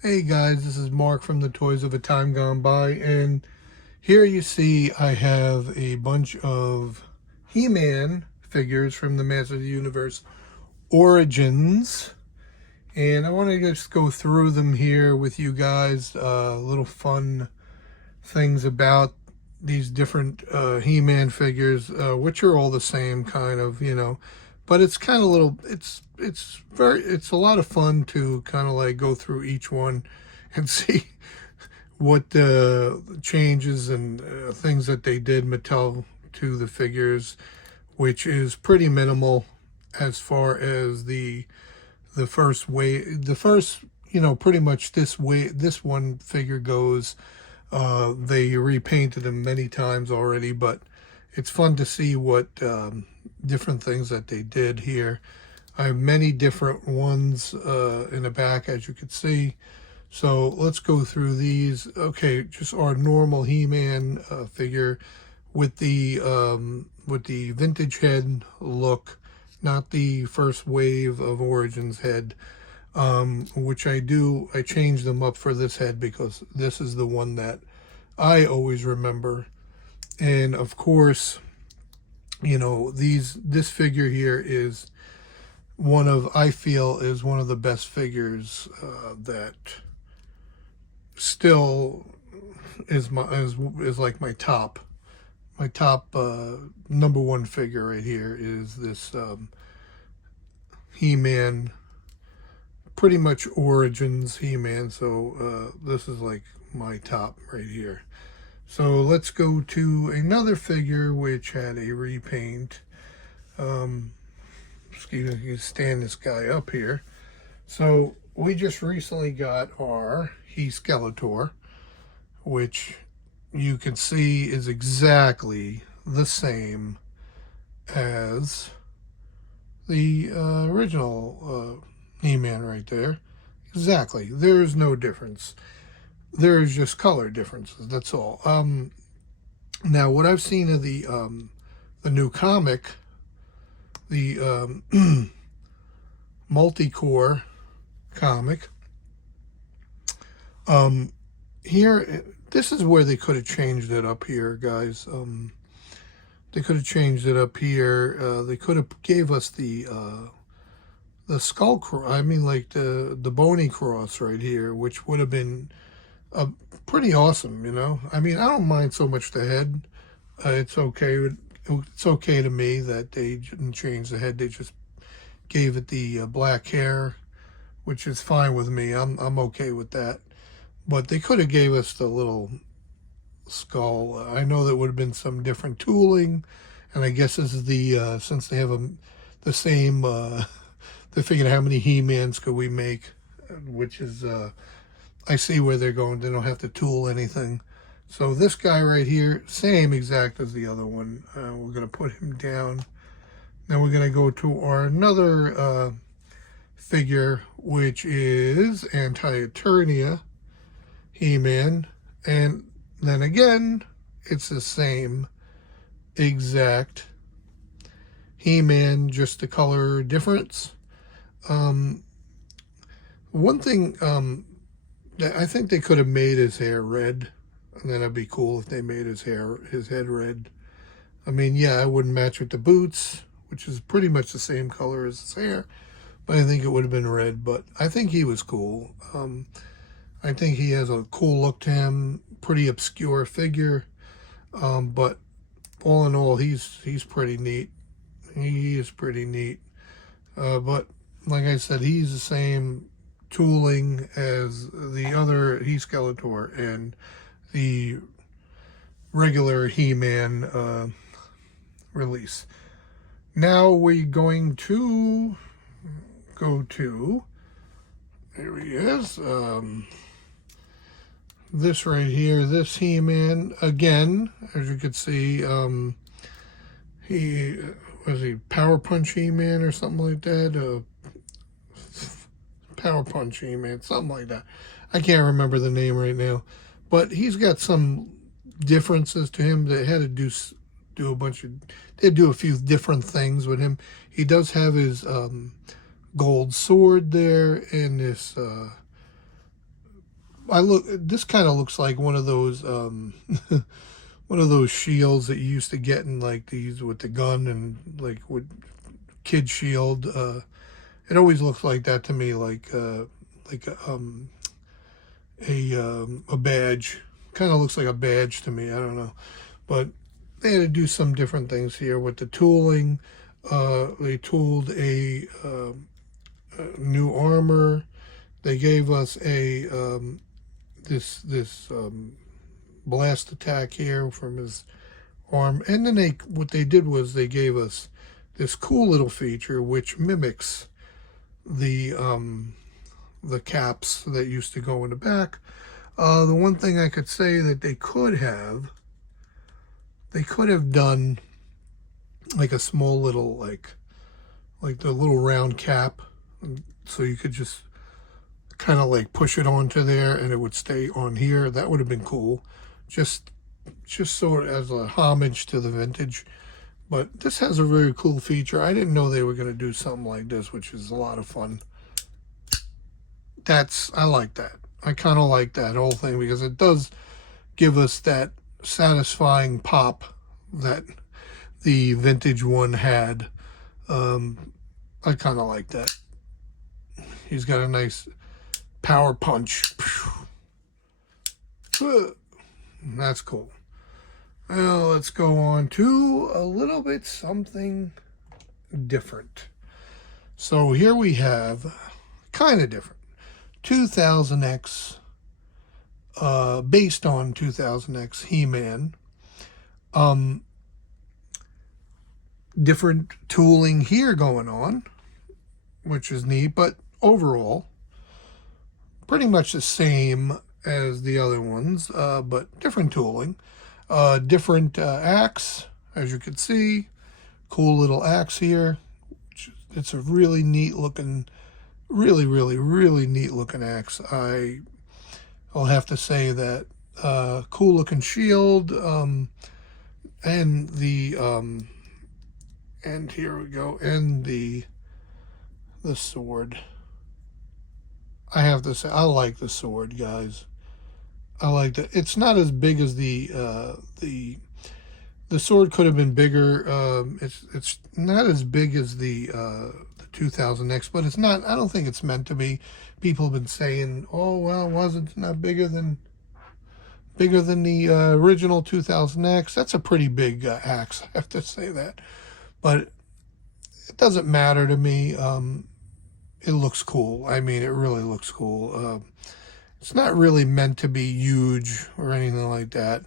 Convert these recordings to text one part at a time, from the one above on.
Hey guys, this is Mark from the Toys of a Time Gone By, and here you see I have a bunch of He-Man figures from the Masters of the Universe Origins, and I want to just go through them here with you guys, little fun things about these different He-Man figures, which are all the same kind of, but it's kind of little. It's a lot of fun to kind of like go through each one and see what changes and things that they did Mattel to the figures, which is pretty minimal as far as the first way the first pretty much this one figure goes. They repainted them many times already, but it's fun to see what different things that they did here. I have many different ones in the back, as you can see. So let's go through these. Okay, just our normal He-Man figure with the vintage head look, not the first wave of Origins head. Which I changed them up for this head because this is the one that I always remember. And of course, this figure here is I feel is one of the best figures that still is like my top number one figure right here is this He-Man, pretty much Origins He-Man. So this is like my top right here. So let's go to another figure which had a repaint. Excuse me, you stand this guy up here. So we just recently got our He Skeletor, which you can see is exactly the same as the original He-Man right there. Exactly. There's no difference. There's just color differences. That's all. Now, what I've seen of the new comic, the multi-core comic, here, this is where they could have changed it up here, guys. They could have changed it up here. They could have gave us the skull cross. I mean, like the bony cross right here, which would have been pretty awesome. I mean, I don't mind so much the head. It's okay. It's okay to me that they didn't change the head. They just gave it the black hair, which is fine with me. I'm okay with that. But they could have gave us the little skull. I know there would have been some different tooling, and I guess this is since they have the same. They figured how many He-Mans could we make, which is I see where they're going. They don't have to tool anything. So this guy right here, same exact as the other one. We're gonna put him down. Then we're gonna go to our another figure, which is Anti-Eternia He-Man, and then again, it's the same exact He-Man, just the color difference. One thing, I think they could have made his hair red, and then it'd be cool if they made his head red. I mean, yeah, it wouldn't match with the boots, which is pretty much the same color as his hair, but I think it would have been red. But I think he was cool. I think he has a cool look to him, pretty obscure figure, but all in all, he's pretty neat. He is pretty neat. But like I said, he's the same tooling as the other He Skeletor and the regular He-Man release. Now we're going to go to, there he is, this right here, this He-Man, again, as you can see, he was he Power Punch He-Man or something like that. Power Punch He-Man, something like that. I can't remember the name right now, but he's got some differences to him. They had to do a bunch of, they do a few different things with him. He does have his gold sword there and this This kind of looks like one of those one of those shields that you used to get in like these with the gun and like with kid shield. It always looks like that to me, like a badge. Kind of looks like a badge to me. I don't know, but they had to do some different things here with the tooling. They tooled a new armor. They gave us a this blast attack here from his arm, and then what they did was they gave us this cool little feature which mimics the caps that used to go in the back. The one thing I could say that they could have done like a small little like the little round cap, so you could just kind of like push it onto there and it would stay on here. That would have been cool, just sort of as a homage to the vintage. But this has a very cool feature. I didn't know they were going to do something like this, which is a lot of fun. I like that. I kind of like that whole thing because it does give us that satisfying pop that the vintage one had. I kind of like that. He's got a nice power punch. That's cool. Well, let's go on to a little bit something different. So here we have kind of different 2000X, based on 2000X He-Man. Different tooling here going on, which is neat, but overall pretty much the same as the other ones, but different tooling. Different axe, as you can see. Cool little axe here. It's a really neat looking, really neat looking axe. I'll have to say that. Cool looking shield, and the and here we go, and the sword. I have to say, I like the sword, guys. I like that. It's not as big as the sword could have been bigger. It's not as big as the 2000X, but it's not. I don't think it's meant to be. People have been saying, "Oh well, wasn't not bigger than the original 2000X." That's a pretty big axe. I have to say that, but it doesn't matter to me. It looks cool. I mean, it really looks cool. It's not really meant to be huge or anything like that,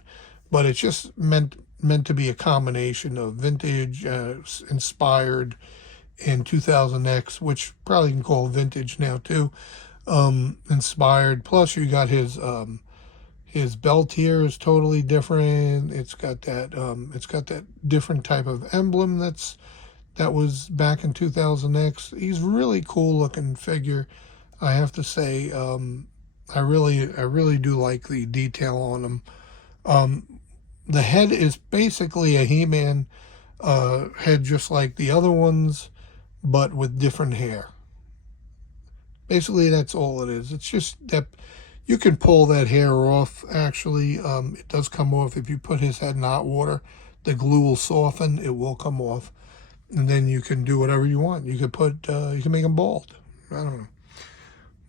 but it's just meant to be a combination of vintage, inspired, and 2000X, which probably can call vintage now too. Inspired. Plus, you got his belt here is totally different. It's got that different type of emblem that was back in 2000X. He's really cool looking figure, I have to say. I really do like the detail on him. The head is basically a He-Man head, just like the other ones, but with different hair. Basically, that's all it is. It's just that you can pull that hair off, actually. It does come off if you put his head in hot water. The glue will soften. It will come off. And then you can do whatever you want. You can make him bald. I don't know.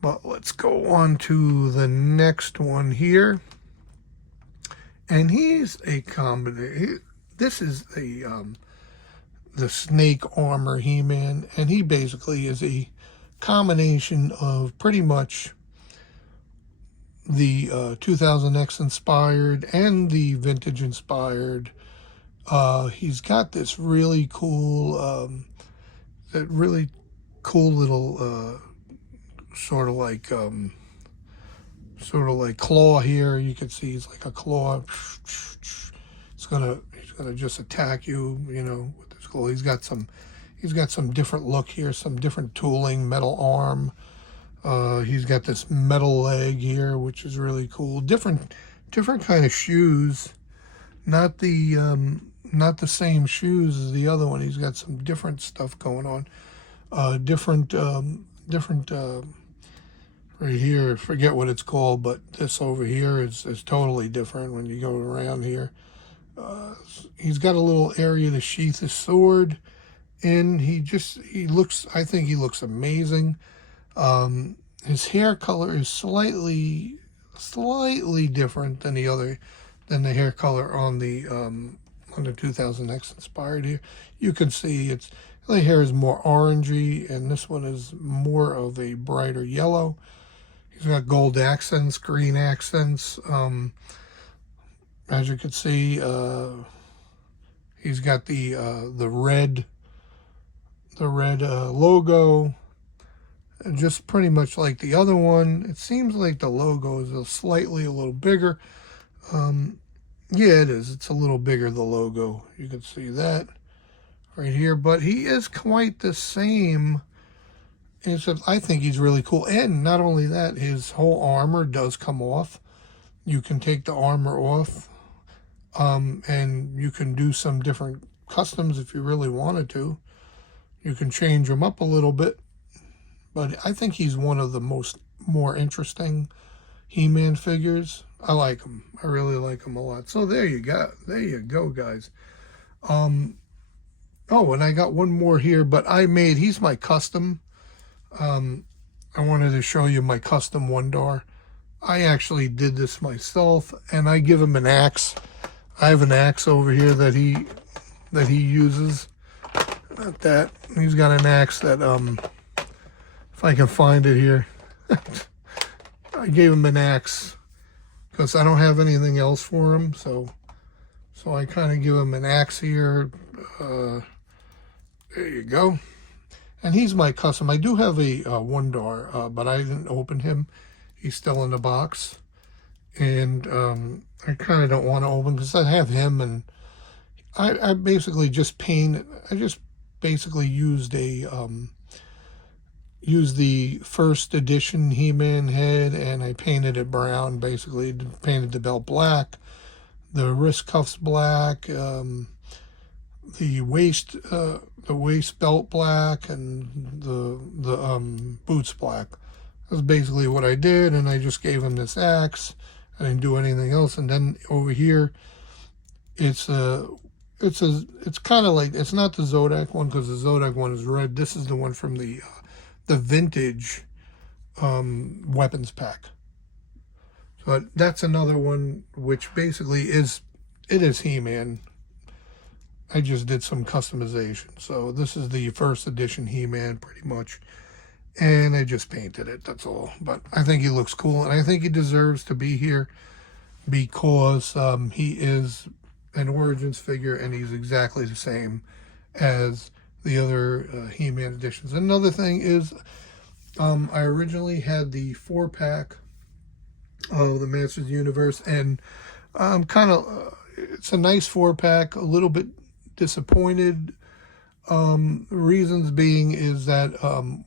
But let's go on to the next one here. And he's a combination. This is the snake armor He-Man, and he basically is a combination of pretty much the 2000X inspired and the vintage inspired. He's got this really cool, little sort of like claw here. You can see he's like a claw. He's gonna just attack you, with his claw. He's got some different look here, some different tooling, metal arm. He's got this metal leg here, which is really cool. Different kind of shoes, not the same shoes as the other one. He's got some different stuff going on. Different right here, forget what it's called, but this over here is totally different when you go around here. He's got a little area to sheath his sword in. He looks, I think he looks amazing. His hair color is slightly different than the hair color on the 2000X Inspired here. You can see the hair is more orangey, and this one is more of a brighter yellow. He's got gold accents, green accents. As you can see, he's got the red logo, just pretty much like the other one. It seems like the logo is a little bigger. Yeah, it is. It's a little bigger, the logo. You can see that right here. But he is quite the same. I think he's really cool. And not only that, his whole armor does come off. You can take the armor off. And you can do some different customs if you really wanted to. You can change him up a little bit. But I think he's one of the more interesting He-Man figures. I like him. I really like him a lot. So there you go. There you go, guys. Oh, and I got one more here, but he's my custom. I wanted to show you my custom Wondar. I actually did this myself, and I give him an axe. I have an axe over here that he uses. Not that. He's got an axe that, if I can find it here. I gave him an axe because I don't have anything else for him, so I kind of give him an axe here. There you go. And he's my custom. I do have a Wondar, but I didn't open him. He's still in the box. And I kind of don't want to open because I have him, and I basically just painted. I just basically used the first edition He-Man head, and I painted it brown. Basically, painted the belt black, the wrist cuffs black, the waist belt black, and the boots black. That's basically what I did, and I just gave him this axe. I didn't do anything else. And then over here, it's kind of like, it's not the Zodak one because the Zodak one is red. This is the one from the vintage weapons pack. So that's another one which basically is He-Man. I just did some customization. So this is the first edition He-Man pretty much. And I just painted it, that's all. But I think he looks cool, and I think he deserves to be here because he is an Origins figure, and he's exactly the same as the other He-Man editions. Another thing is, I originally had the 4-pack of the Masters of the Universe, and it's a nice 4-pack, a little bit disappointed. Reasons being is that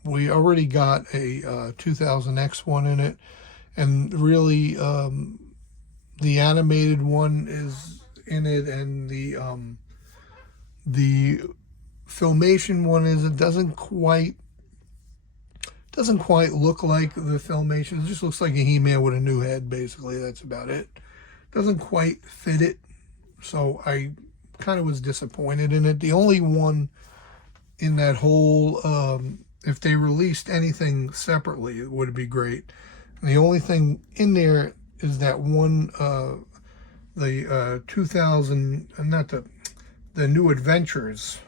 we already got a 2000X one in it, and really the animated one is in it, and the Filmation one it doesn't quite look like the Filmation. It just looks like a He-Man with a new head, basically. That's about it. Doesn't quite fit it, so I kind of was disappointed in it. The only one in that whole, if they released anything separately, it would be great. And the only thing in there is that one, the 2000, not the New Adventures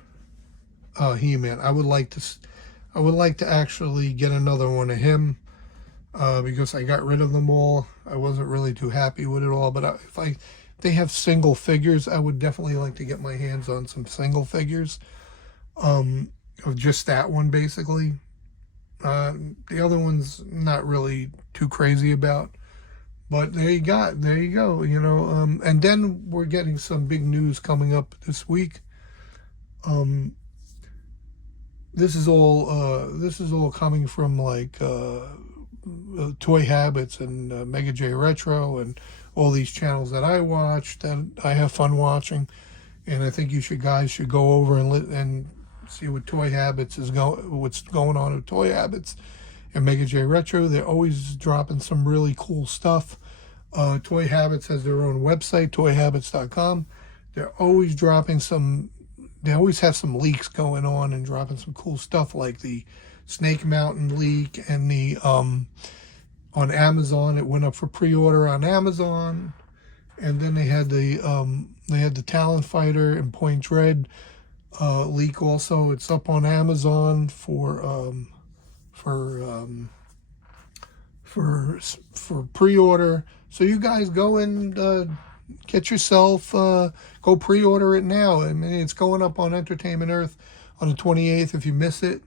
He-Man. I would like to actually get another one of him because I got rid of them all. I wasn't really too happy with it all. But if they have single figures, I would definitely like to get my hands on some single figures. Of just that one, basically. The other one's not really too crazy about, but there you go, you know. And then we're getting some big news coming up this week. This is all coming from like Toy Habits and Mega J Retro and all these channels that I watch, that I have fun watching, and I think guys should go over and see what what's going on with Toy Habits, and Mega J Retro. They're always dropping some really cool stuff. Toy Habits has their own website, toyhabits.com. They're always dropping some, they always have some leaks going on and dropping some cool stuff, like the Snake Mountain leak, and the on Amazon, it went up for pre-order on Amazon. And then they had the Talon Fighter and Point Dread leak also. It's up on Amazon for pre-order. So you guys go and get yourself, go pre-order it now. I mean, it's going up on Entertainment Earth on the 28th if you miss it.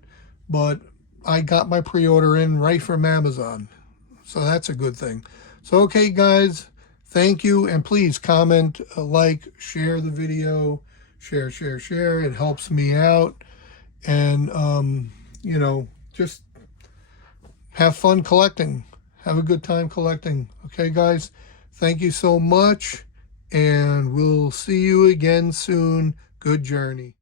But I got my pre-order in right from Amazon. So that's a good thing. So, okay, guys, thank you. And please comment, like, share the video. Share. It helps me out. And, you know, just have fun collecting. Have a good time collecting. Okay, guys, thank you so much. And we'll see you again soon. Good journey.